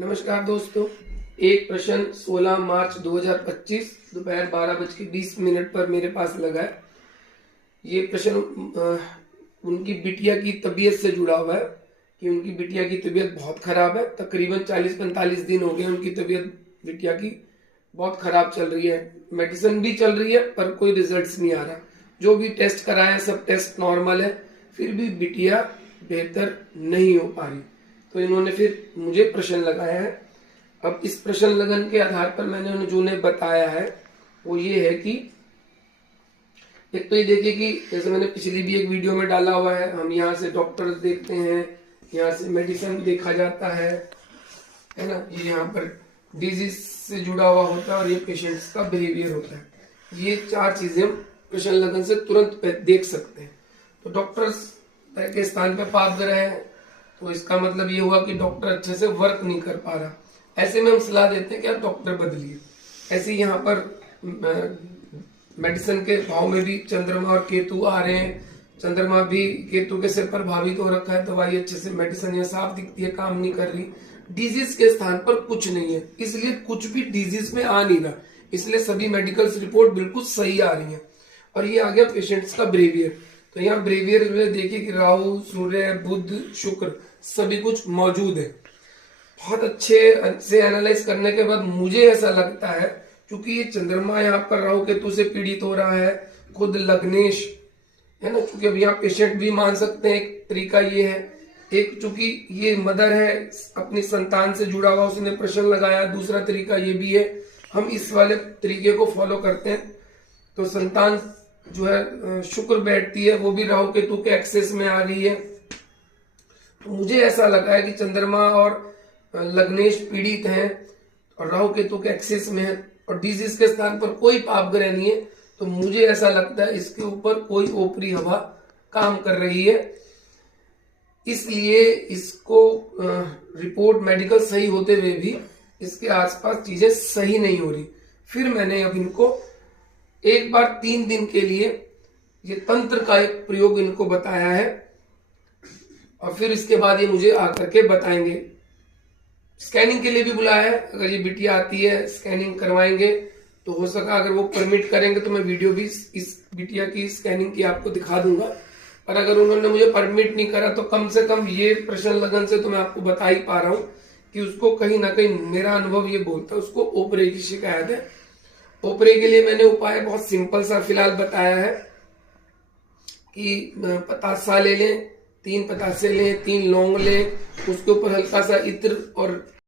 नमस्कार दोस्तों। एक प्रश्न 16 मार्च 2025 दोपहर 12:20 पर मेरे पास लगा है। ये प्रश्न उनकी बिटिया की तबीयत से जुड़ा हुआ है कि उनकी बिटिया की तबीयत बहुत खराब है। तकरीबन 40-45 दिन हो गए उनकी तबीयत बिटिया की बहुत खराब चल रही है। मेडिसिन भी चल रही है पर कोई रिजल्ट्स नहीं आ रहा। जो भी टेस्ट कराया सब टेस्ट नॉर्मल है, फिर भी बिटिया बेहतर नहीं हो पा रही। तो इन्होंने फिर मुझे प्रश्न लगाया है। अब इस प्रश्न लगन के आधार पर मैंने उन्हें बताया है वो ये है कि एक तो ये देखिए कि जैसे मैंने पिछली भी एक वीडियो में डाला हुआ है, हम यहाँ से डॉक्टर देखते हैं, यहाँ से मेडिसिन देखा जाता है ना। ये यहाँ पर डिजीज से जुड़ा हुआ होता है और ये पेशेंट्स का बिहेवियर होता है। ये चार चीजें हम प्रश्न लगन से तुरंत देख सकते हैं। तो डॉक्टर्स के स्थान पे पाप ग्रह है, तो इसका मतलब ये हुआ कि डॉक्टर अच्छे से वर्क नहीं कर पा रहा। ऐसे में हम सलाह देते हैं कि आप डॉक्टर बदलिए। ऐसे यहाँ पर मेडिसिन के भाव में भी चंद्रमा और केतु आ रहे हैं। चंद्रमा भी केतु के से प्रभावित हो रखा है, दवाई अच्छे से मेडिसिन यहाँ साफ दिखती है, काम नहीं कर रही। डिजीज के स्थान पर कुछ नहीं है, इसलिए कुछ भी डिजीज में आ नहीं रहा, इसलिए सभी मेडिकल रिपोर्ट बिल्कुल सही आ रही है। और ये आ गया पेशेंट्स का बिहेवियर। तो यहाँ बिहेवियर में देखिए कि राहु, सूर्य, बुध, शुक्र सभी कुछ मौजूद है। बहुत अच्छे से एनालाइज करने के बाद मुझे ऐसा लगता है, क्योंकि ये चंद्रमा यहाँ पर राहु केतु से पीड़ित हो रहा है, खुद लग्नेश है ना। क्योंकि अब यहाँ पेशेंट भी मान सकते हैं, एक तरीका ये है। एक चूंकि ये मदर है, अपनी संतान से जुड़ा हुआ, उसने प्रश्न लगाया। दूसरा तरीका ये भी है, हम इस वाले तरीके को फॉलो करते हैं तो संतान जो है शुक्र बैठती है, वो भी राहु केतु के एक्सेस में आ रही है। तो मुझे ऐसा लगा है कि चंद्रमा और लग्नेश पीड़ित हैं और राहु केतु के एक्सेस में है और डिजीज के स्थान पर कोई पाप ग्रह नहीं है। तो मुझे ऐसा लगता है इसके ऊपर कोई ऊपरी हवा काम कर रही है, इसलिए इसको रिपोर्ट मेडिकल सही होते हुए भी इसके आसपास चीजें सही नहीं हो रही। फिर मैंने अब इनको एक बार 3 दिन के लिए ये तंत्र का एक प्रयोग इनको बताया है और फिर इसके बाद ये मुझे आकर के बताएंगे। स्कैनिंग के लिए भी बुलाया है, अगर ये बिटिया आती है स्कैनिंग करवाएंगे तो हो सका अगर वो परमिट करेंगे तो मैं वीडियो भी इस बिटिया की स्कैनिंग की आपको दिखा दूंगा। और अगर उन्होंने मुझे परमिट नहीं करा तो कम से कम ये प्रश्न लगन से तो मैं आपको बता ही पा रहा हूं कि उसको कहीं ना कहीं मेरा अनुभव ये बोलता है उसको ओपरे की शिकायत है। ओपरे के लिए मैंने उपाय बहुत सिंपल सा फिलहाल बताया है कि पतासा ले लें, 3 पतासे लें, 3 लौंग लें, उसके ऊपर हल्का सा इत्र और